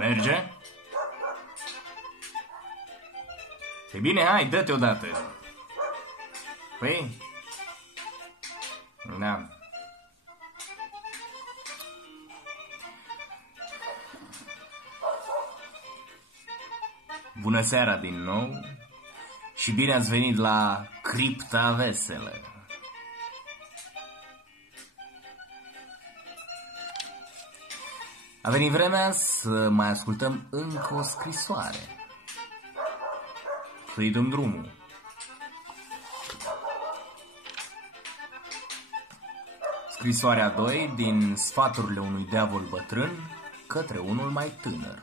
Merge? E bine, hai, dă-te odată. Păi? Da. Bună seara din nou și bine ați venit la Cripta Veselă. A venit vremea să mai ascultăm încă o scrisoare. Să-i dăm drumul. Scrisoarea 2 din Sfaturile unui diavol bătrân către unul mai tânăr.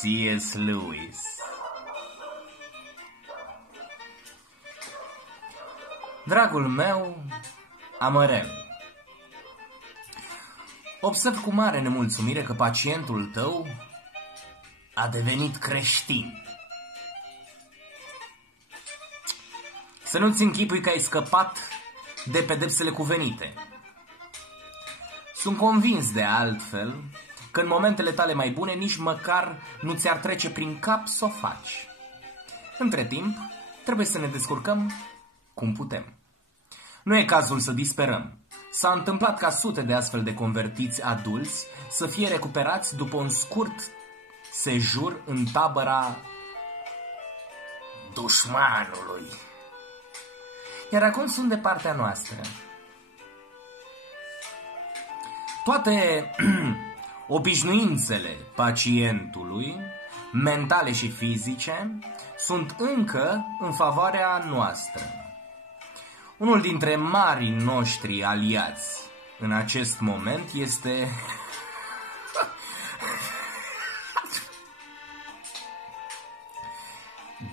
C.S. Lewis. Dragul meu, Amărel, observ cu mare nemulțumire că pacientul tău a devenit creștin. Să nu-ți închipui că ai scăpat de pedepsele cuvenite. Sunt convins de altfel că în momentele tale mai bune nici măcar nu ți-ar trece prin cap să o faci. Între timp, trebuie să ne descurcăm cum putem. Nu e cazul să disperăm. S-a întâmplat ca sute de astfel de convertiți adulți să fie recuperați după un scurt sejur în tabăra dușmanului. Iar acum sunt de partea noastră. Toate obișnuințele pacientului, mentale și fizice, sunt încă în favoarea noastră. Unul dintre marii noștri aliați în acest moment este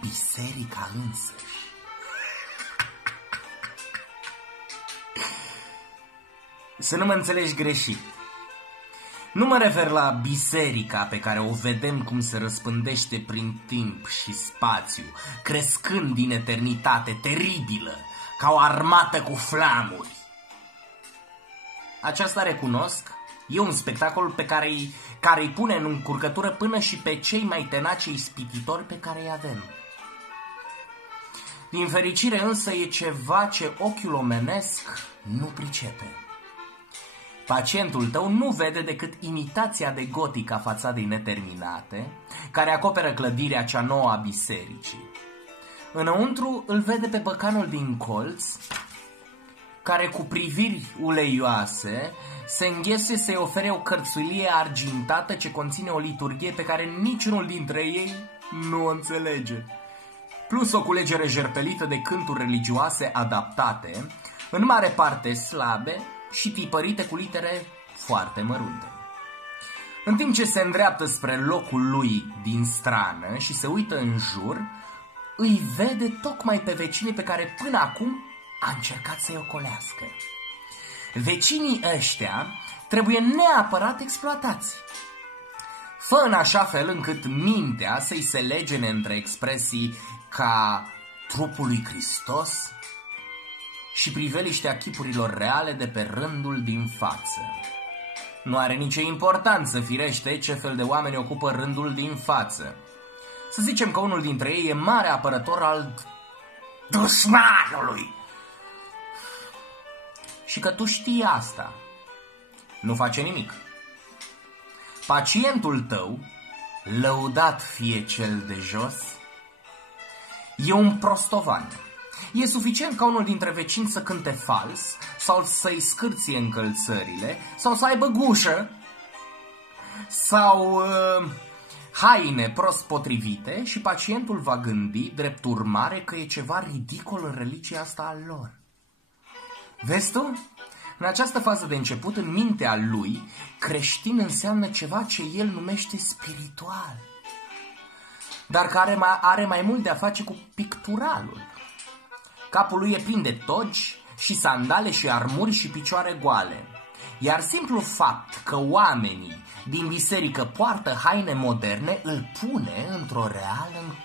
biserica însăși. Să nu mă înțelegi greșit. Nu mă refer la biserica pe care o vedem cum se răspândește prin timp și spațiu, crescând din eternitate teribilă, ca o armată cu flamuri. Aceasta, recunosc, e un spectacol pe care îi pune în încurcătură până și pe cei mai tenaci ispititori pe care îi avem. Din fericire însă e ceva ce ochiul omenesc nu pricepe. Pacientul tău nu vede decât imitația de gotică a fațadei neterminate, care acoperă clădirea cea nouă a bisericii. Înăuntru îl vede pe băcanul din colț, care cu priviri uleioase se înghesuie să-i ofere o cărțulie argintată ce conține o liturghie pe care niciunul dintre ei nu o înțelege. Plus o culegere jerpelită de cânturi religioase adaptate, în mare parte slabe și tipărite cu litere foarte mărunte. În timp ce se îndreaptă spre locul lui din strană și se uită în jur, îi vede tocmai pe vecinii pe care până acum a încercat să-i ocolească. Vecinii ăștia trebuie neapărat exploatați. Fă în așa fel încât mintea să-i se legene între expresii ca trupul lui Hristos și priveliștea chipurilor reale de pe rândul din față. Nu are nicio importanță, firește, ce fel de oameni ocupă rândul din față. Să zicem că unul dintre ei e mare apărător al dușmanului și că tu știi asta. Nu face nimic. Pacientul tău, lăudat fie cel de jos, e un prostovan. E suficient ca unul dintre vecini să cânte fals sau să-i scârție încălțările sau să aibă gușă sau haine prost potrivite și pacientul va gândi drept urmare că e ceva ridicol în religia asta a lor. Vezi tu? În această fază de început, în mintea lui, creștin înseamnă ceva ce el numește spiritual, dar care are mai mult de a face cu picturalul. Capul lui e plin de togi și sandale și armuri și picioare goale. Iar simplu fapt că oamenii din biserică poartă haine moderne îl pune într-o reală,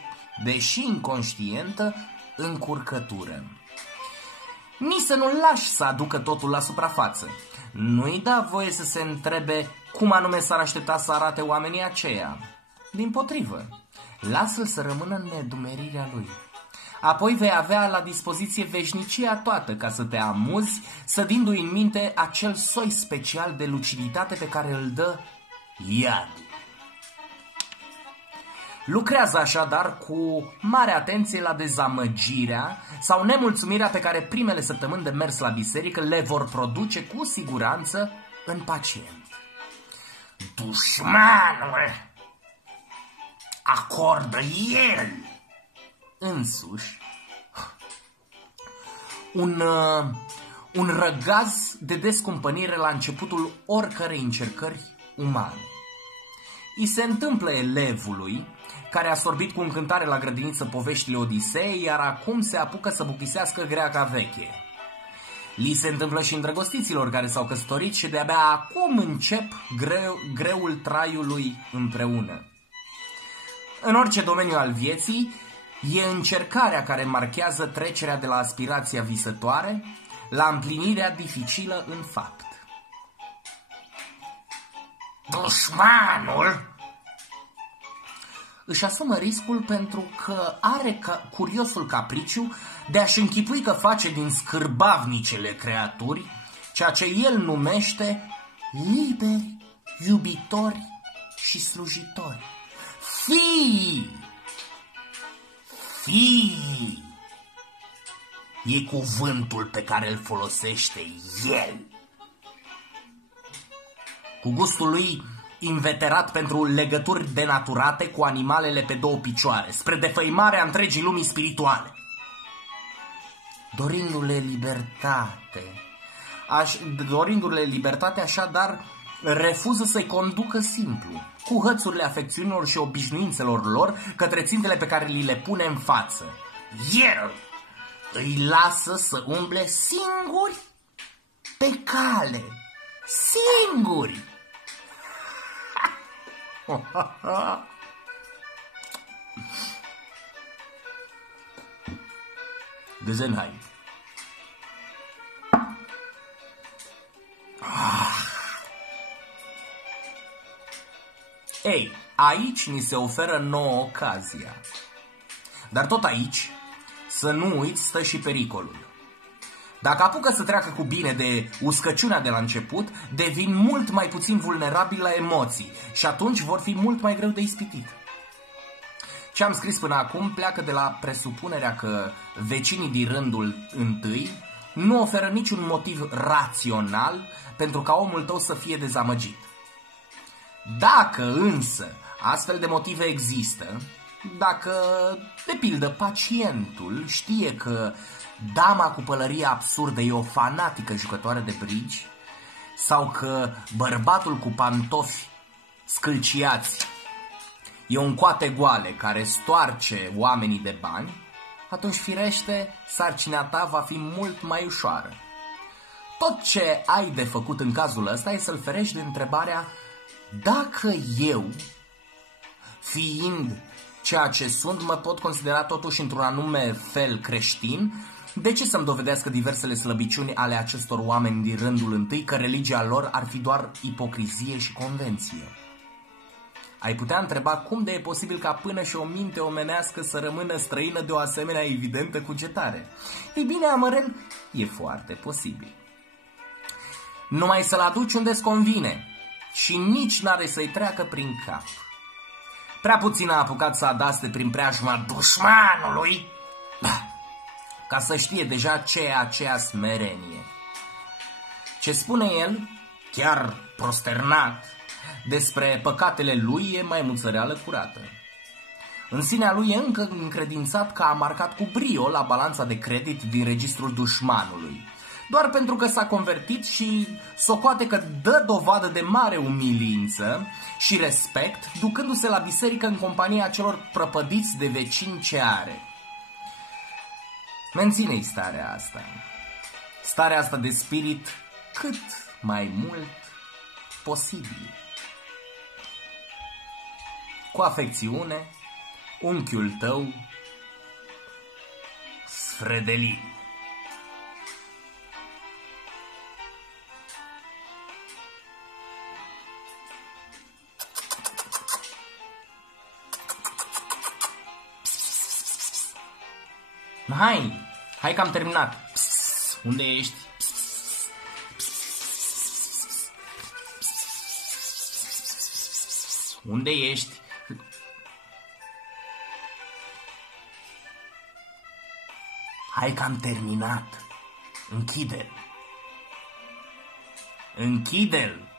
deși inconștientă, încurcătură. nici să nu-l lași să aducă totul la suprafață. Nu-i da voie să se întrebe cum anume s-ar aștepta să arate oamenii aceia. Dimpotrivă, lasă-l să rămână în nedumerirea lui. Apoi vei avea la dispoziție veșnicia toată ca să te amuzi, sădindu-i în minte acel soi special de luciditate pe care îl dă iadul. Lucrează așadar cu mare atenție la dezamăgirea sau nemulțumirea pe care primele săptămâni de mers la biserică le vor produce cu siguranță în pacient. Dușmanul acordă el însuși un răgaz de descumpănire la începutul oricărei încercări umane. I se întâmplă elevului care a sorbit cu încântare la grădiniță poveștile Odiseei, iar acum se apucă să buchisească greaca veche. Li se întâmplă și îndrăgostiților care s-au căsătorit și de-abia acum încep greul traiului împreună. În orice domeniu al vieții, e încercarea care marchează trecerea de la aspirația visătoare la împlinirea dificilă în fapt. Dușmanul își asumă riscul pentru că are curiosul capriciu de a-și închipui că face din scârbavnicele creaturi ceea ce el numește liberi, iubitori și slujitori. Fii e cuvântul pe care îl folosește el. Cu gustul lui inveterat pentru legături denaturate cu animalele pe două picioare, spre defăimarea întregii lumii spirituale. Dorindu-le libertate, așadar, refuză să-i conducă simplu, cu hățurile afecțiunilor și obișnuințelor lor, către țintele pe care li le pune în față. El îi lasă să umble singuri pe cale. Singuri! Desenheim. Ei, aici ni se oferă nouă ocazia. Dar tot aici, să nu uiți, stă și pericolul. Dacă apucă să treacă cu bine de uscăciunea de la început, devin mult mai puțin vulnerabili la emoții și atunci vor fi mult mai greu de ispitit. Ce am scris până acum pleacă de la presupunerea că vecinii din rândul întâi nu oferă niciun motiv rațional pentru ca omul tău să fie dezamăgit. Dacă însă astfel de motive există, dacă, de pildă, pacientul știe că dama cu pălărie absurdă e o fanatică jucătoare de bridge sau că bărbatul cu pantofi scâlciați e un coate goale care stoarce oamenii de bani, atunci firește sarcina ta va fi mult mai ușoară. Tot ce ai de făcut în cazul ăsta e să-l ferești de întrebarea: dacă eu, fiind ceea ce sunt, mă pot considera totuși într-un anume fel creștin, de ce să-mi dovedească diversele slăbiciuni ale acestor oameni din rândul întâi că religia lor ar fi doar ipocrizie și convenție? Ai putea întreba cum de e posibil ca până și o minte omenească să rămână străină de o asemenea evidentă cugetare? Ei bine, Amărel, e foarte posibil. Numai să-l aduci unde-ți convine și nici n-are să-i treacă prin cap. Prea puțin a apucat să adaste prin preajma dușmanului ca să știe deja ce e aceea smerenie. Ce spune el, chiar prosternat, despre păcatele lui e mai muțăreală curată. În sinea lui e încă încredințat că a marcat cu brio la balanța de credit din registrul dușmanului, doar pentru că s-a convertit și socoate că dă dovadă de mare umilință și respect, ducându-se la biserică în compania celor prăpădiți de vecini ce are. Menține-i starea asta de spirit cât mai mult posibil. Cu afecțiune, unchiul tău, Sfredelin. Hai că am terminat. Psst, unde ești? Unde ești? Hai că am terminat. Închide-l. Închide-l.